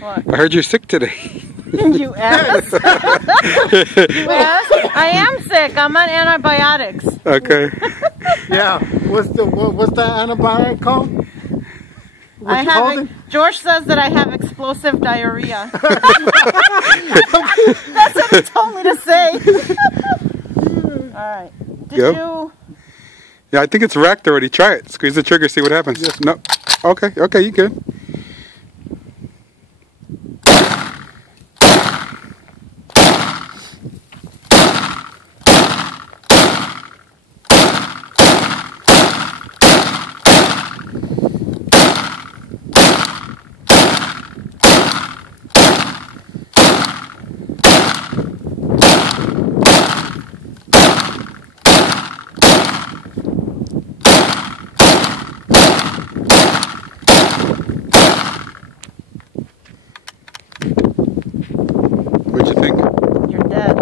What? I heard you're sick today. You ass? You ass? I am sick. I'm on antibiotics. Okay. Yeah. What's the antibiotic called? I have. George says that I have explosive diarrhea. That's what he told me to say. All right. Did you? Yeah, I think it's racked already. Try it. Squeeze the trigger. See what happens. Yes. No. Okay. Okay. You good? What'd you think? You're dead.